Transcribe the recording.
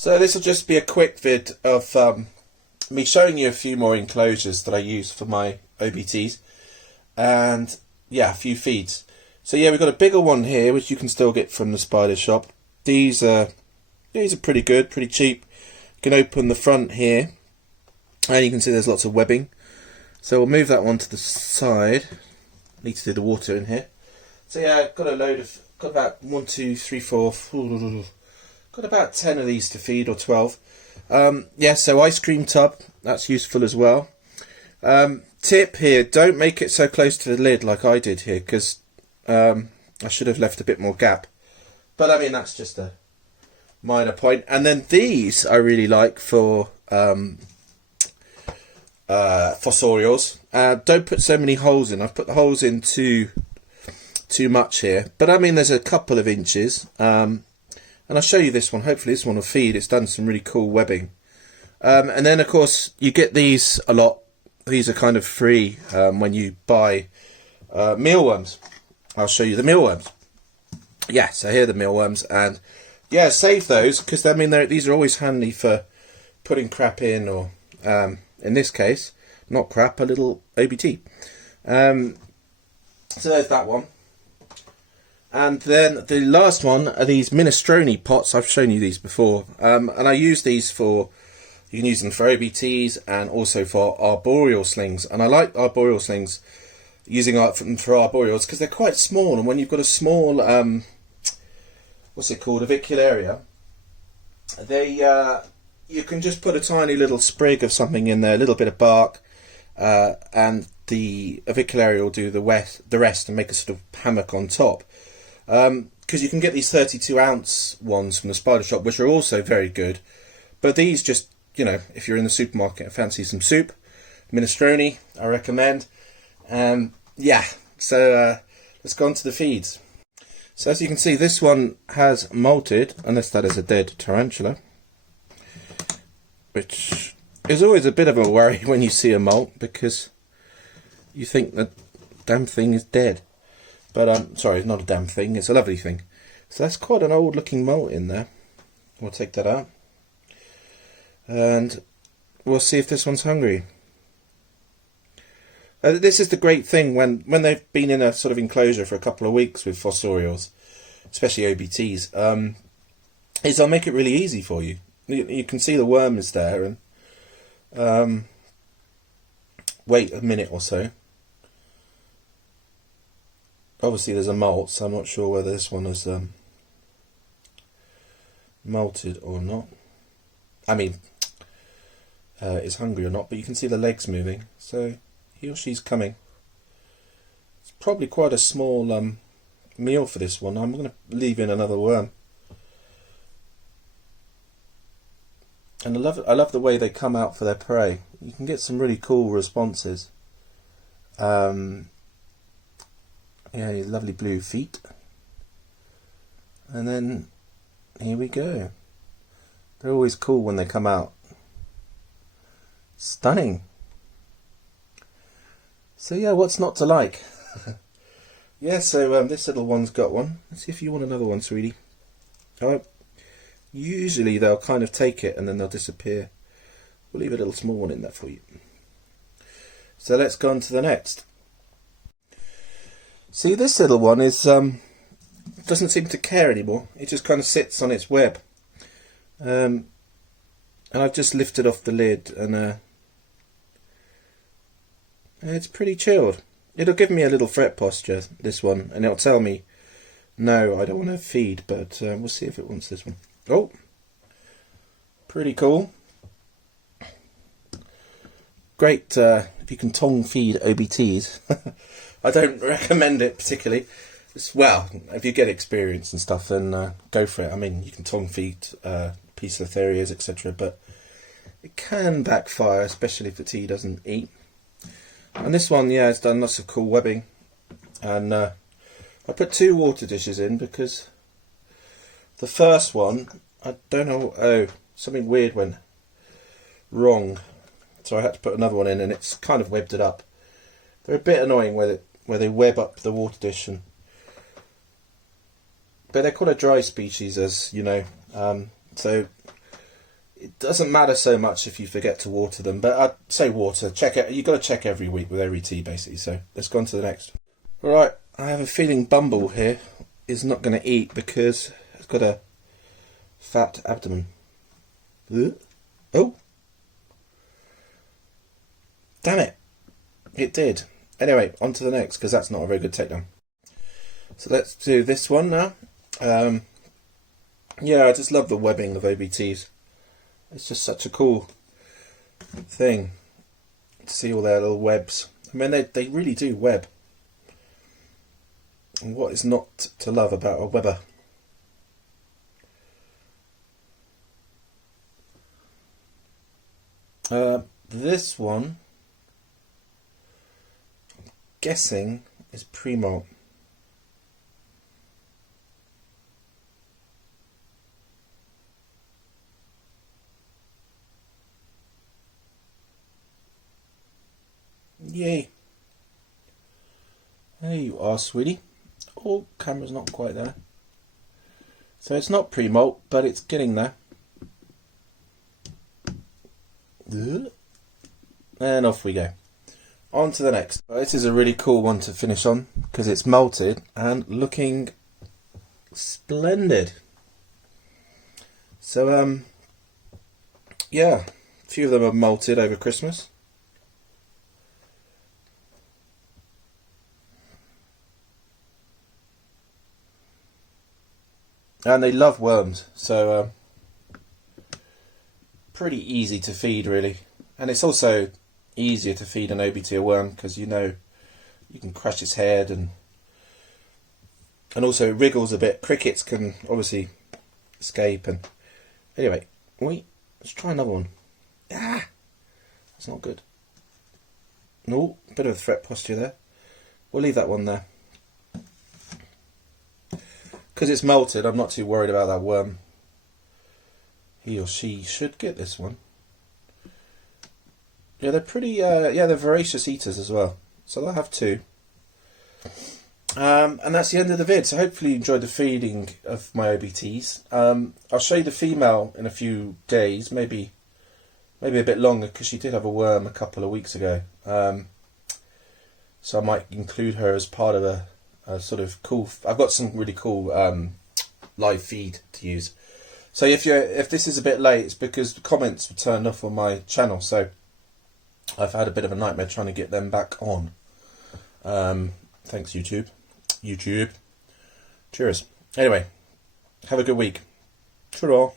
So this will just be a quick vid of me showing you a few more enclosures that I use for my OBTs, and yeah, a few feeds. So yeah, we've got a bigger one here which you can still get from the spider shop. These are pretty good, pretty cheap. You can open the front here and you can see there's lots of webbing. So we'll move that one to the side. Need to do the water in here. So yeah, I've got a load of, got about 1, 2, 3, 4, got about 10 of these to feed, or 12. Yeah, so ice cream tub, that's useful as well. Tip here, don't make it so close to the lid like I did here, because I should have left a bit more gap. But I mean, that's just a minor point. And then these I really like for fossorials. Don't put so many holes in. I've put the holes in too much here. But I mean, there's a couple of inches. And I'll show you this one. Hopefully this one will feed. It's done some really cool webbing. And then, of course, you get these a lot. These are kind of free when you buy mealworms. I'll show you the mealworms. Yeah, so here are the mealworms. And, yeah, save those, because, I mean, these are always handy for putting crap in, or, in this case, not crap, a little OBT. So there's that one. And then the last one are these minestrone pots. I've shown you these before, and I use these for, you can use them for OBTs and also for arboreal slings. And I like arboreal slings, using them for arboreals, because they're quite small, and when you've got a small, what's it called, avicularia, you can just put a tiny little sprig of something in there, a little bit of bark, and the avicularia will do the rest and make a sort of hammock on top. Because you can get these 32-ounce ones from the spider shop, which are also very good. But these just, you know, if you're in the supermarket and fancy some soup, minestrone, I recommend. Yeah, so let's go on to the feeds. So as you can see, this one has molted, unless that is a dead tarantula, which is always a bit of a worry when you see a molt, because you think the damn thing is dead. But, sorry, it's not a damn thing, it's a lovely thing. So that's quite an old looking molt in there. We'll take that out. And we'll see if this one's hungry. This is the great thing when they've been in a sort of enclosure for a couple of weeks with fossorials, especially OBTs, is they'll make it really easy for you. You can see the worm is there, and wait a minute or so. Obviously there's a molt, so I'm not sure whether this one has molted or not. I mean, is hungry or not, but you can see the legs moving, so he or she's coming. It's probably quite a small meal for this one. I'm going to leave in another worm. And I love the way they come out for their prey. You can get some really cool responses. Yeah, lovely blue feet. And then, here we go. They're always cool when they come out. Stunning. So yeah, what's not to like? Yeah, so this little one's got one. Let's see if you want another one, sweetie. Alright. Usually they'll kind of take it and then they'll disappear. We'll leave a little small one in there for you. So let's go on to the next. See, this little one is doesn't seem to care anymore. It just kind of sits on its web, and I've just lifted off the lid, and it's pretty chilled. It'll give me a little fret posture, this one, and it'll tell me, no, I don't want to feed, but we'll see if it wants this one. Oh, pretty cool. Great if you can tongue feed OBTs. I don't recommend it particularly. Well, if you get experience and stuff, then go for it. I mean, you can tongue feed Poecilotherias, etc., but it can backfire, especially if the tea doesn't eat. And this one, yeah, it's done lots of cool webbing. And I put 2 water dishes in because the first one, I don't know, something weird went wrong. So I had to put another one in, and it's kind of webbed it up. They're a bit annoying where they web up the water dish, but they're quite a dry species, as you know. So it doesn't matter so much if you forget to water them, but I'd say water. Check it. You've got to check every week with OBT basically. So let's go on to the next. All right, I have a feeling Bumble here is not going to eat because it's got a fat abdomen. Oh, damn it! It did. Anyway, on to the next because that's not a very good takedown. So let's do this one now. Yeah, I just love the webbing of OBTs. It's just such a cool thing to see all their little webs. I mean, they really do web. And what is not to love about a webber? This one, I'm guessing, is pre-molt. Yay. There you are, sweetie. Oh, camera's not quite there. So it's not pre-molt, but it's getting there. And off we go. On to the next. This is a really cool one to finish on because it's molted and looking splendid. So, yeah, a few of them are molted over Christmas. And they love worms, so pretty easy to feed really. And it's also easier to feed an OBT a worm because you know you can crush its head and also it wriggles a bit. Crickets can obviously escape and anyway, let's try another one. Ah, that's not good. No, bit of a threat posture there. We'll leave that one there. Because it's molted, I'm not too worried about that worm. He or she should get this one. Yeah, they're pretty, they're voracious eaters as well. So they'll have two. And that's the end of the vid. So hopefully you enjoyed the feeding of my OBTs. I'll show you the female in a few days, maybe a bit longer, because she did have a worm a couple of weeks ago. So I might include her as part of a sort of cool. I've got some really cool live feed to use. So if this is a bit late, it's because the comments were turned off on my channel. So I've had a bit of a nightmare trying to get them back on. Thanks YouTube. Cheers. Anyway, have a good week. Ta-ra.